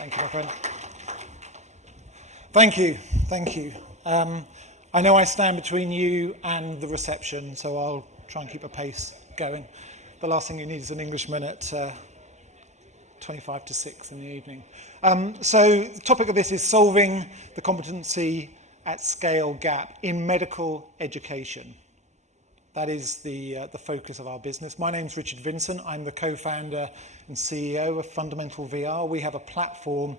Thank you, my friend. Thank you. I know I stand between you and the reception, so I'll try and keep a pace going. The last thing you need is an Englishman at 25 to 6 in the evening. So the topic of this is solving the competency at scale gap in medical education. That is the focus of our business. My name's Richard Vincent. I'm the co-founder and CEO of Fundamental VR. We have a platform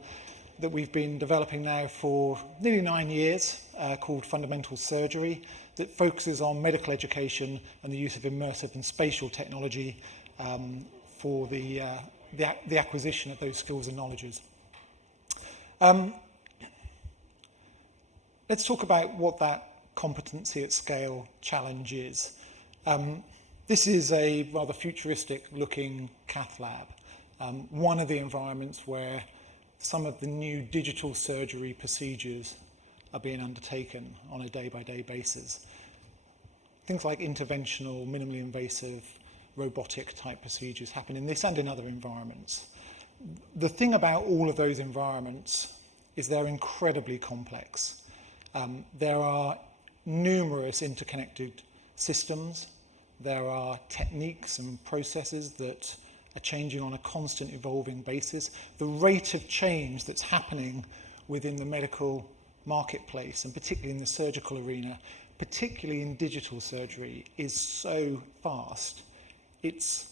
that we've been developing now for nearly 9 years called Fundamental Surgery that focuses on medical education and the use of immersive and spatial technology for the acquisition of those skills and knowledges. Let's talk about what that competency at scale challenge is. This is a rather futuristic looking cath lab, one of the environments where some of the new digital surgery procedures are being undertaken on a day-by-day basis. Things like interventional, minimally invasive, robotic type procedures happen in this and in other environments. The thing about all of those environments is they're incredibly complex. There are numerous interconnected systems. There are techniques and processes that are changing on a constant evolving basis. The rate of change that's happening within the medical marketplace, and particularly in the surgical arena, particularly in digital surgery, is so fast. It's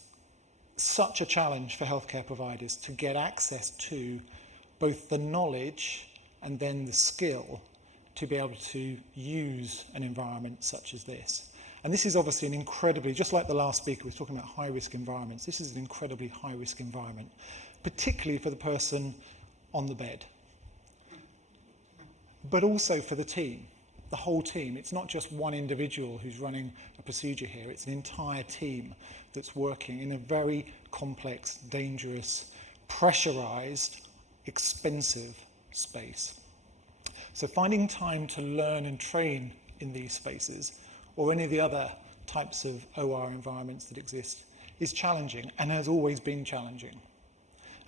such a challenge for healthcare providers to get access to both the knowledge and then the skill to be able to use an environment such as this. And this is obviously an incredibly, just like the last speaker was talking about high-risk environments, this is an incredibly high-risk environment, particularly for the person on the bed, but also for the team, the whole team. It's not just one individual who's running a procedure here, it's an entire team that's working in a very complex, dangerous, pressurized, expensive space. So finding time to learn and train in these spaces or any of the other types of OR environments that exist is challenging and has always been challenging.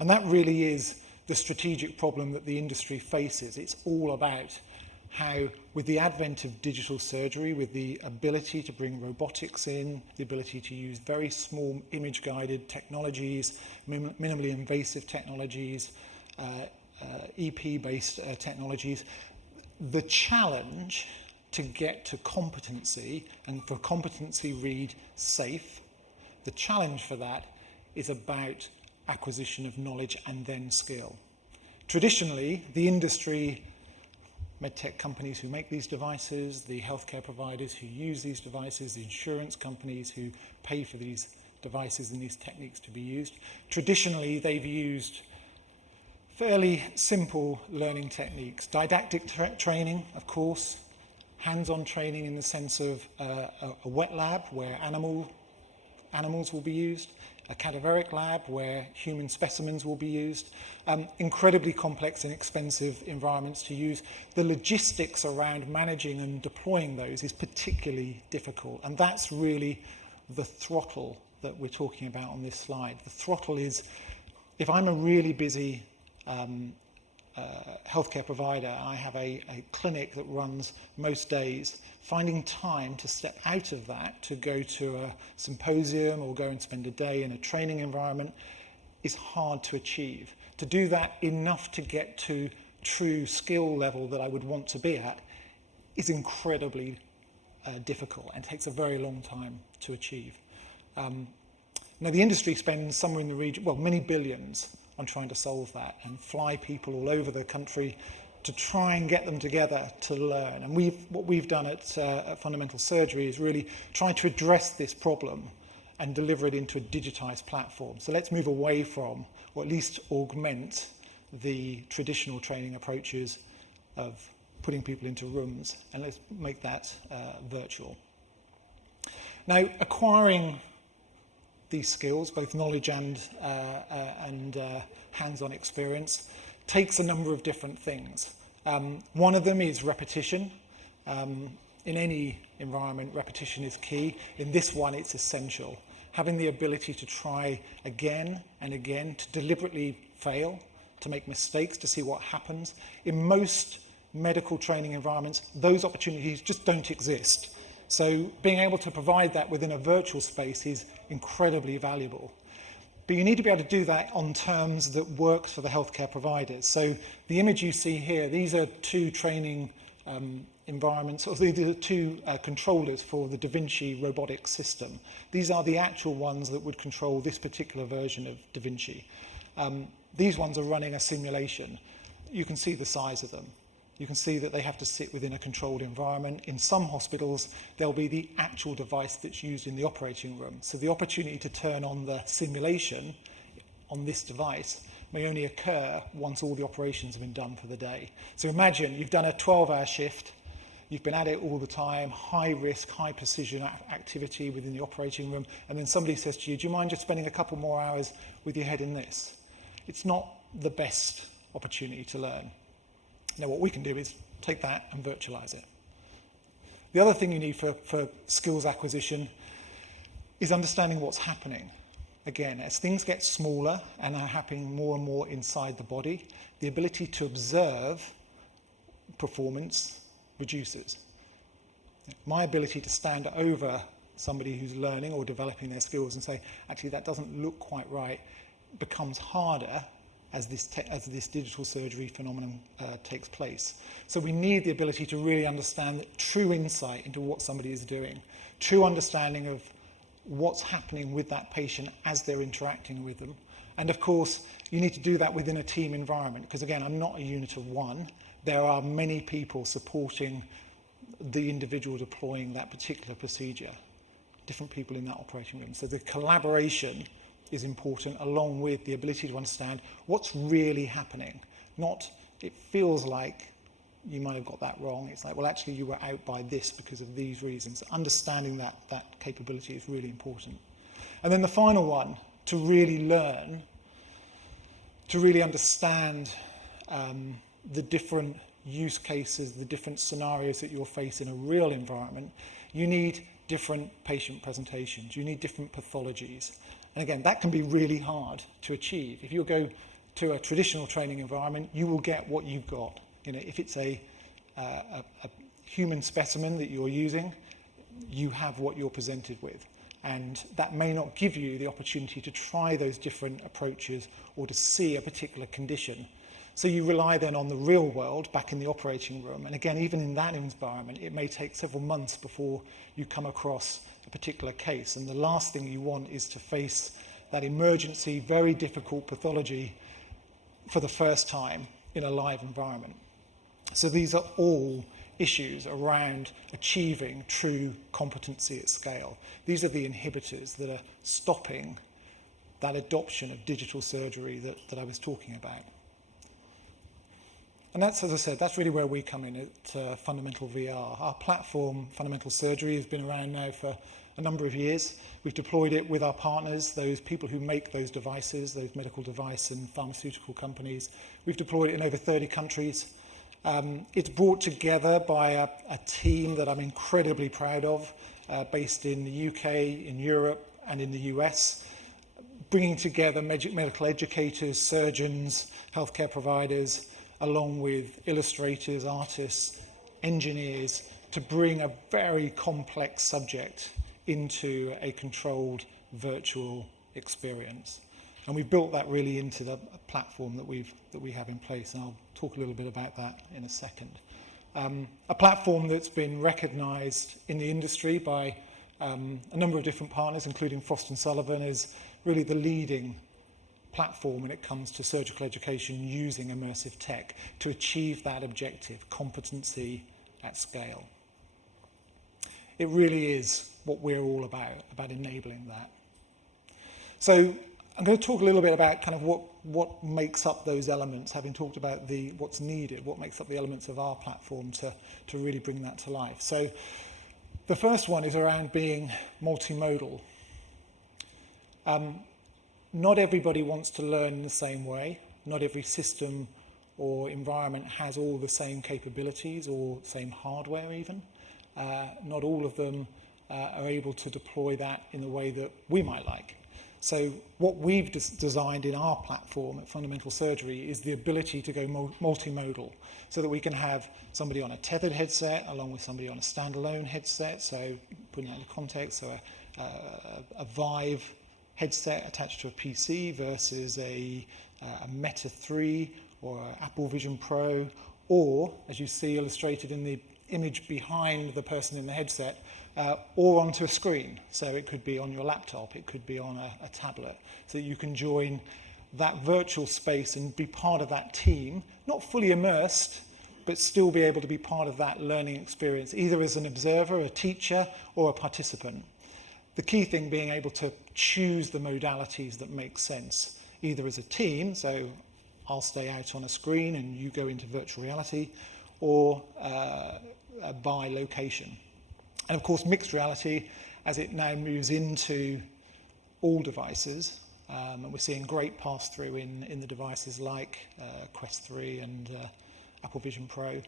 And that really is the strategic problem that the industry faces. It's all about how, with the advent of digital surgery, with the ability to bring robotics in, the ability to use very small image-guided technologies, minimally invasive technologies, EP-based technologies, the challenge to get to competency, and for competency read safe, the challenge for that is about acquisition of knowledge and then skill. Traditionally, the industry, medtech companies who make these devices, the healthcare providers who use these devices, the insurance companies who pay for these devices and these techniques to be used, traditionally they've used fairly simple learning techniques. Didactic training, of course, hands-on training in the sense of a wet lab where animals will be used, a cadaveric lab where human specimens will be used, incredibly complex and expensive environments to use. The logistics around managing and deploying those is particularly difficult, and that's really the throttle that we're talking about on this slide. The throttle is, if I'm a really busy healthcare provider, I have a clinic that runs most days, finding time to step out of that to go to a symposium or go and spend a day in a training environment is hard to achieve. To do that enough to get to true skill level that I would want to be at is incredibly difficult and takes a very long time to achieve. Now the industry spends somewhere in the region, well, many billions on trying to solve that and fly people all over the country to try and get them together to learn. And what we've done at Fundamental Surgery is really try to address this problem and deliver it into a digitized platform. So let's move away from, or at least augment, the traditional training approaches of putting people into rooms, and let's make that virtual. Now, acquiring these skills, both knowledge and hands-on experience, takes a number of different things. One of them is repetition. In any environment, repetition is key. In this one, it's essential. Having the ability to try again and again, to deliberately fail, to make mistakes, to see what happens. In most medical training environments, those opportunities just don't exist. So being able to provide that within a virtual space is incredibly valuable. But you need to be able to do that on terms that works for the healthcare providers. So the image you see here, these are two training environments, or these are two controllers for the Da Vinci robotic system. These are the actual ones that would control this particular version of Da Vinci. These ones are running a simulation. You can see the size of them. You can see that they have to sit within a controlled environment. In some hospitals, there'll be the actual device that's used in the operating room. So the opportunity to turn on the simulation on this device may only occur once all the operations have been done for the day. So imagine you've done a 12-hour shift, you've been at it all the time, high risk, high precision activity within the operating room, and then somebody says to you, do you mind just spending a couple more hours with your head in this? It's not the best opportunity to learn. Now what we can do is take that and virtualize it. The other thing you need for skills acquisition is understanding what's happening. Again, as things get smaller and are happening more and more inside the body, the ability to observe performance reduces. My ability to stand over somebody who's learning or developing their skills and say, actually that doesn't look quite right, becomes harder as this digital surgery phenomenon takes place. So we need the ability to really understand true insight into what somebody is doing, true understanding of what's happening with that patient as they're interacting with them. And of course, you need to do that within a team environment, because again, I'm not a unit of one. There are many people supporting the individual deploying that particular procedure, different people in that operating room. So the collaboration is important, along with the ability to understand what's really happening. Not, it feels like you might have got that wrong. It's like, well, actually you were out by this because of these reasons. Understanding that capability is really important. And then the final one, to really learn, to really understand the different use cases, the different scenarios that you'll face in a real environment, you need different patient presentations. You need different pathologies. And again, that can be really hard to achieve. If you go to a traditional training environment, you will get what you've got. You know, if it's a human specimen that you're using, you have what you're presented with. And that may not give you the opportunity to try those different approaches or to see a particular condition. So you rely then on the real world back in the operating room. And again, even in that environment, it may take several months before you come across a particular case. And the last thing you want is to face that emergency, very difficult pathology for the first time in a live environment. So these are all issues around achieving true competency at scale. These are the inhibitors that are stopping that adoption of digital surgery that I was talking about. And that's, as I said, that's really where we come in at Fundamental VR. Our platform, Fundamental Surgery, has been around now for a number of years. We've deployed it with our partners, those people who make those devices, those medical device and pharmaceutical companies. We've deployed it in over 30 countries. It's brought together by a team that I'm incredibly proud of, based in the UK, in Europe, and in the US, bringing together medical educators, surgeons, healthcare providers, along with illustrators, artists, engineers, to bring a very complex subject into a controlled virtual experience. And we've built that really into the platform that we have in place, and I'll talk a little bit about that in a second. A platform that's been recognised in the industry by a number of different partners, including Frost & Sullivan, is really the leading platform when it comes to surgical education using immersive tech to achieve that objective, competency at scale. It really is what we're all about enabling that. So I'm going to talk a little bit about kind of what makes up those elements, having talked about what's needed, what makes up the elements of our platform to really bring that to life. So the first one is around being multimodal. Not everybody wants to learn in the same way. Not every system or environment has all the same capabilities or same hardware even. Not all of them are able to deploy that in the way that we might like. So what we've designed in our platform at Fundamental Surgery is the ability to go multimodal, so that we can have somebody on a tethered headset along with somebody on a standalone headset. So putting that into context, so a Vive headset attached to a PC versus a Meta 3 or an Apple Vision Pro, or, as you see illustrated in the image behind the person in the headset, or onto a screen. So it could be on your laptop, it could be on a tablet, so that you can join that virtual space and be part of that team, not fully immersed, but still be able to be part of that learning experience, either as an observer, a teacher, or a participant. The key thing being able to choose the modalities that make sense, either as a team, so I'll stay out on a screen and you go into virtual reality, or by location. And of course, mixed reality, as it now moves into all devices, and we're seeing great pass-through in the devices like Quest 3 and Apple Vision Pro,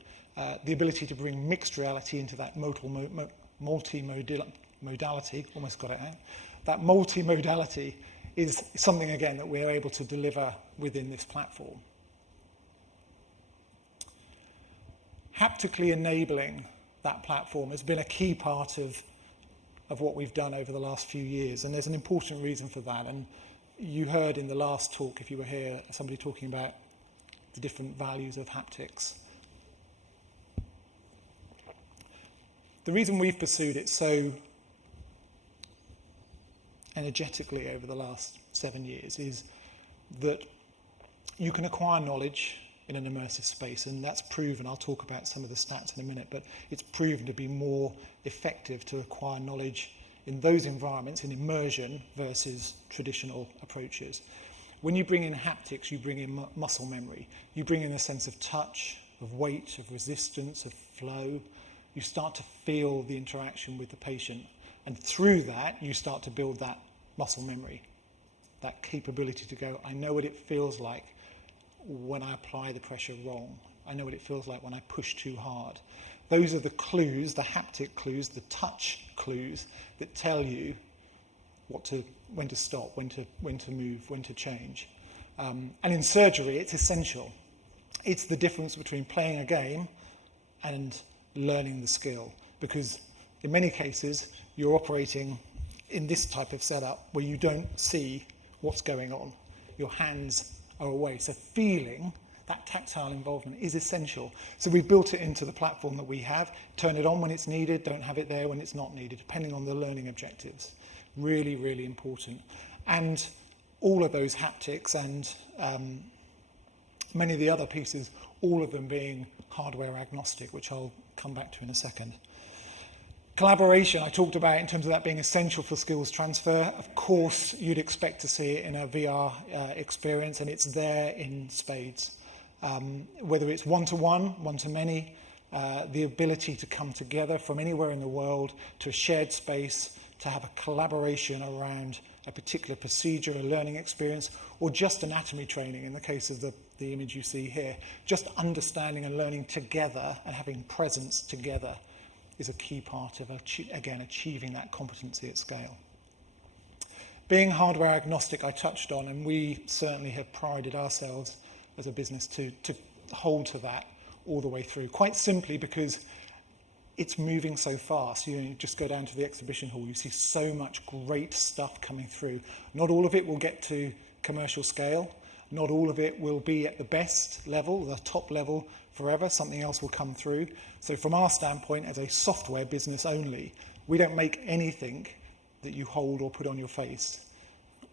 the ability to bring mixed reality into that multi-modality, almost got it out, that multi-modality is something, again, that we're able to deliver within this platform. Haptically enabling that platform has been a key part of what we've done over the last few years, and there's an important reason for that. And you heard in the last talk, if you were here, somebody talking about the different values of haptics. The reason we've pursued it so energetically over the last 7 years is that you can acquire knowledge in an immersive space, and that's proven. I'll talk about some of the stats in a minute, but it's proven to be more effective to acquire knowledge in those environments, in immersion, versus traditional approaches. When you bring in haptics, you bring in muscle memory. You bring in a sense of touch, of weight, of resistance, of flow. You start to feel the interaction with the patient, and through that, you start to build that muscle memory, that capability to go, I know what it feels like when I apply the pressure wrong. I know what it feels like when I push too hard. Those are the clues, the haptic clues, the touch clues that tell you when to stop, when to move, when to change. And in surgery, it's essential. It's the difference between playing a game and learning the skill, because in many cases, you're operating in this type of setup where you don't see what's going on. Your hands are away. So feeling, that tactile involvement is essential. So we've built it into the platform that we have. Turn it on when it's needed, don't have it there when it's not needed, depending on the learning objectives. Really, really important. And all of those haptics and many of the other pieces, all of them being hardware agnostic, which I'll come back to in a second. Collaboration, I talked about in terms of that being essential for skills transfer. Of course, you'd expect to see it in a VR experience, and it's there in spades. Whether it's one-to-one, one-to-many, the ability to come together from anywhere in the world to a shared space, to have a collaboration around a particular procedure, a learning experience, or just anatomy training, in the case of the image you see here. Just understanding and learning together and having presence together is a key part of, again, achieving that competency at scale. Being hardware agnostic, I touched on, and we certainly have prided ourselves as a business to hold to that all the way through, quite simply because it's moving so fast. You just go down to the exhibition hall, you see so much great stuff coming through. Not all of it will get to commercial scale. Not all of it will be at the best level, the top level forever. Something else will come through. So from our standpoint, as a software business only, we don't make anything that you hold or put on your face.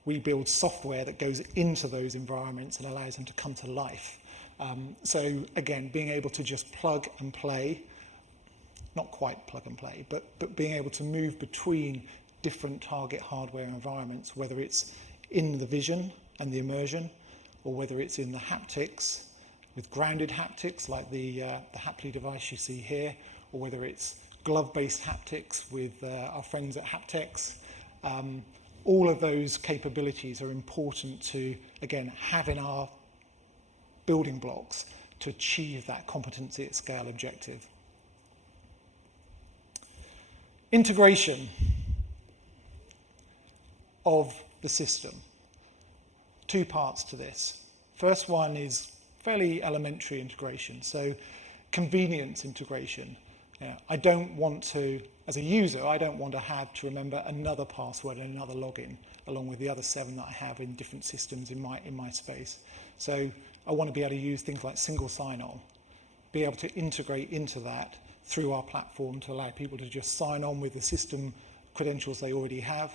We build software that goes into those environments and allows them to come to life. So again, being able to just plug and play, not quite plug and play, but being able to move between different target hardware environments, whether it's in the vision and the immersion, or whether it's in the haptics, with grounded haptics like the Haptic device you see here, or whether it's glove-based haptics with our friends at Haptex. All of those capabilities are important to, again, have in our building blocks to achieve that competency at scale objective. Integration of the system. Two parts to this. First one is fairly elementary integration, so convenience integration. I don't want to, as a user, I don't want to have to remember another password and another login, along with the other 7 that I have in different systems in my space. So I want to be able to use things like single sign-on, be able to integrate into that through our platform to allow people to just sign on with the system credentials they already have.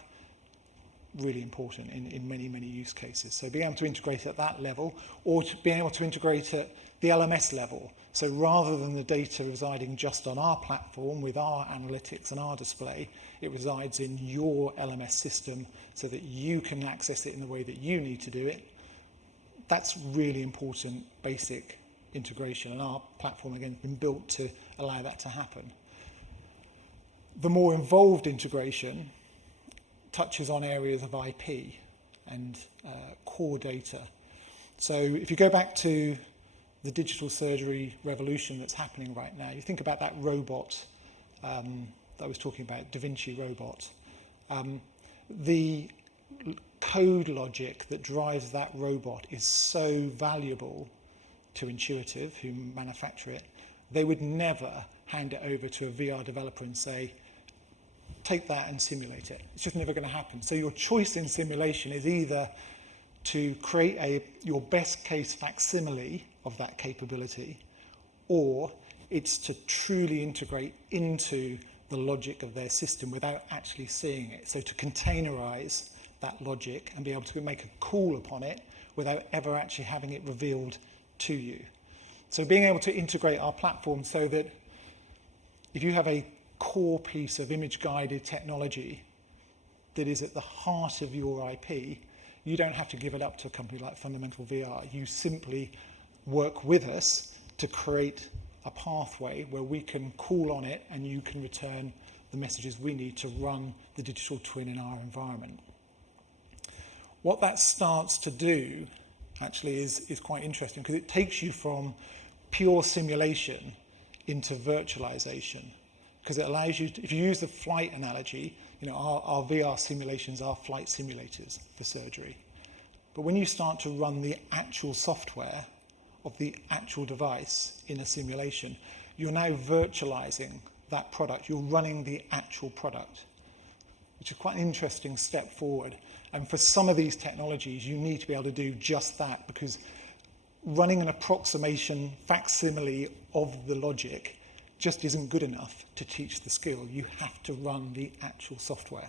Really important in many, many use cases. So being able to integrate at that level, or being able to integrate at the LMS level. So rather than the data residing just on our platform with our analytics and our display, it resides in your LMS system so that you can access it in the way that you need to do it. That's really important basic integration, and our platform, again, has been built to allow that to happen. The more involved integration touches on areas of IP and core data. So if you go back to the digital surgery revolution that's happening right now, you think about that robot that I was talking about, Da Vinci robot. The code logic that drives that robot is so valuable to Intuitive, who manufacture it. They would never hand it over to a VR developer and say, take that and simulate it. It's just never going to happen. So your choice in simulation is either to create your best case facsimile of that capability, or it's to truly integrate into the logic of their system without actually seeing it. So to containerize that logic and be able to make a call upon it without ever actually having it revealed to you. So being able to integrate our platform so that if you have a core piece of image-guided technology that is at the heart of your IP, you don't have to give it up to a company like Fundamental VR. You simply work with us to create a pathway where we can call on it and you can return the messages we need to run the digital twin in our environment. What that starts to do actually is quite interesting, because it takes you from pure simulation into virtualization, because it allows you to, if you use the flight analogy, our VR simulations are flight simulators for surgery. But when you start to run the actual software of the actual device in a simulation, you're now virtualizing that product. You're running the actual product, which is quite an interesting step forward. And for some of these technologies, you need to be able to do just that, because running an approximation facsimile of the logic just isn't good enough to teach the skill. You have to run the actual software.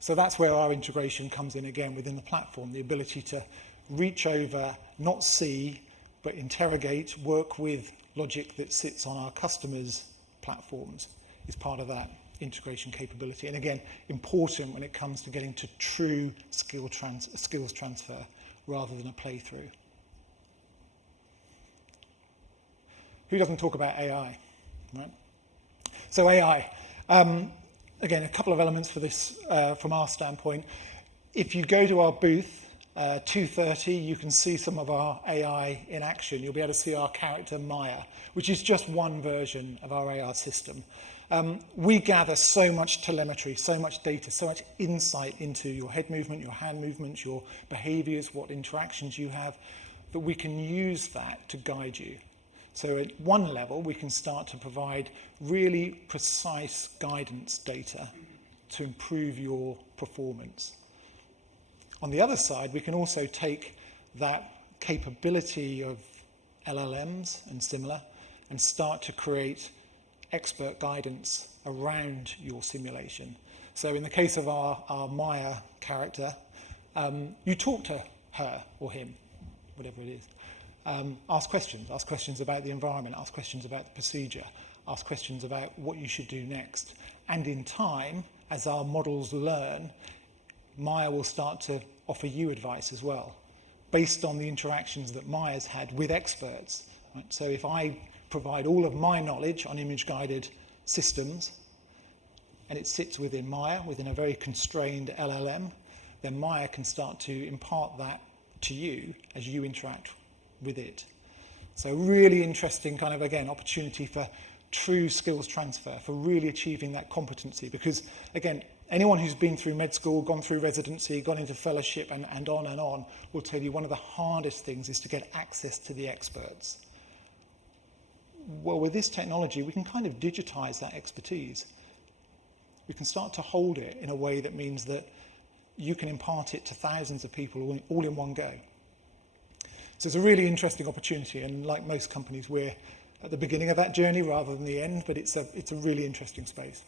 So that's where our integration comes in again within the platform, the ability to reach over, not see, but interrogate, work with logic that sits on our customers' platforms is part of that integration capability. And again, important when it comes to getting to true skills transfer rather than a playthrough. Who doesn't talk about AI, right? So AI, again, a couple of elements for this from our standpoint. If you go to our booth, 230, you can see some of our AI in action. You'll be able to see our character Maya, which is just one version of our AR system. We gather so much telemetry, so much data, so much insight into your head movement, your hand movements, your behaviors, what interactions you have, that we can use that to guide you. So at one level, we can start to provide really precise guidance data to improve your performance. On the other side, we can also take that capability of LLMs and similar and start to create expert guidance around your simulation. So in the case of our Maya character, you talk to her or him, whatever it is. Ask questions about the environment, ask questions about the procedure, ask questions about what you should do next. And in time, as our models learn, Maya will start to offer you advice as well, based on the interactions that Maya's had with experts. Right? So if I provide all of my knowledge on image-guided systems, and it sits within Maya, within a very constrained LLM, then Maya can start to impart that to you as you interact with it. So really interesting kind of, again, opportunity for true skills transfer, for really achieving that competency. Because, again, Anyone who's been through med school, gone through residency, gone into fellowship and on will tell you one of the hardest things is to get access to the experts. Well, with this technology, we can kind of digitize that expertise. We can start to hold it in a way that means that you can impart it to thousands of people all in one go. So it's a really interesting opportunity, and like most companies, we're at the beginning of that journey rather than the end, but it's a really interesting space.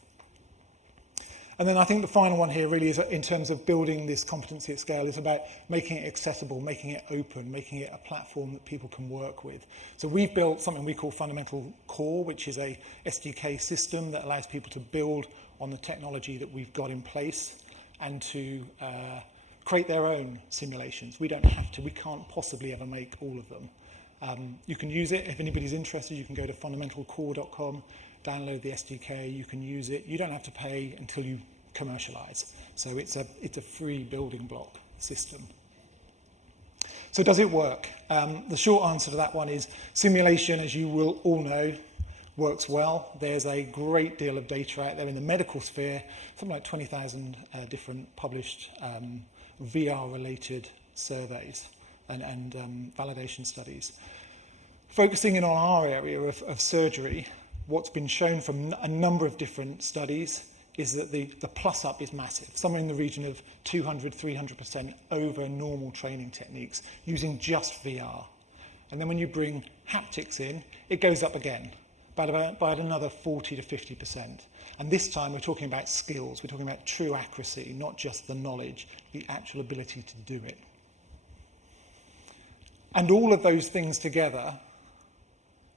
And then I think the final one here really is, in terms of building this competency at scale, is about making it accessible, making it open, making it a platform that people can work with. So we've built something we call Fundamental Core, which is a SDK system that allows people to build on the technology that we've got in place and to create their own simulations. We don't have to, we can't possibly ever make all of them. You can use it. If anybody's interested, you can go to fundamentalcore.com, download the SDK, you can use it. You don't have to pay until you commercialize. So it's a free building block system. So does it work? The short answer to that one is simulation, as you will all know, works well. There's a great deal of data out there in the medical sphere, something like 20,000 different published VR-related surveys and validation studies. Focusing in on our area of surgery, what's been shown from a number of different studies is that the plus up is massive, somewhere in the region of 200, 300% over normal training techniques using just VR. And then when you bring haptics in, it goes up again by another 40 to 50%. And this time we're talking about skills, we're talking about true accuracy, not just the knowledge, the actual ability to do it. And all of those things together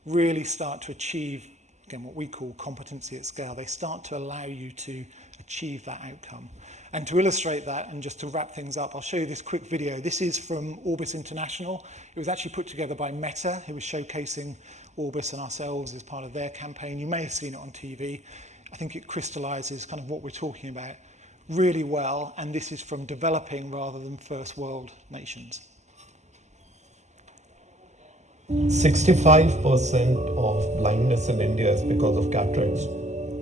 really start to achieve, again, what we call competency at scale. They start to allow you to achieve that outcome. And to illustrate that, and just to wrap things up, I'll show you this quick video. This is from Orbis International. It was actually put together by Meta, who was showcasing Orbis and ourselves as part of their campaign. You may have seen it on TV. I think it crystallizes kind of what we're talking about really well, and this is from developing rather than first world nations. 65% of blindness in India is because of cataracts.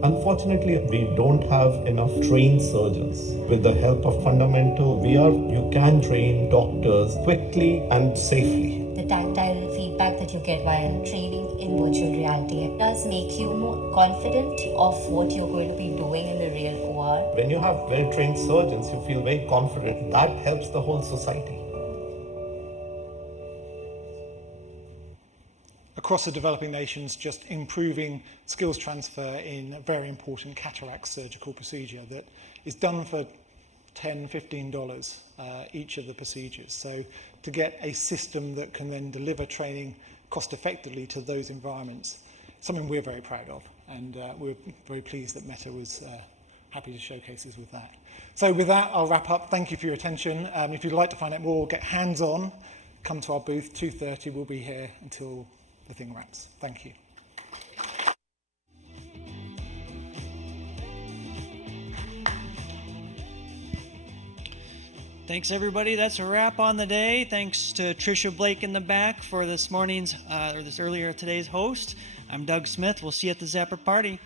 Unfortunately, we don't have enough trained surgeons. With the help of Fundamental VR, you can train doctors quickly and safely. The tactile feedback that you get while training in virtual reality does make you more confident of what you're going to be doing in the real OR. When you have well-trained surgeons, you feel very confident. That helps the whole society. Across the developing nations, just improving skills transfer in a very important cataract surgical procedure that is done for $10, $15 each of the procedures. So to get a system that can then deliver training cost effectively to those environments, something we're very proud of, and we're very pleased that Meta was happy to showcase us with that. So with that, I'll wrap up. Thank you for your attention. If you'd like to find out more, get hands-on, come to our booth, 2:30. We'll be here until the thing wraps. Thank you. Thanks, everybody. That's a wrap on the day. Thanks to Tricia Blake in the back for this morning's, or this earlier today's host. I'm Doug Smith. We'll see you at the Zapper party.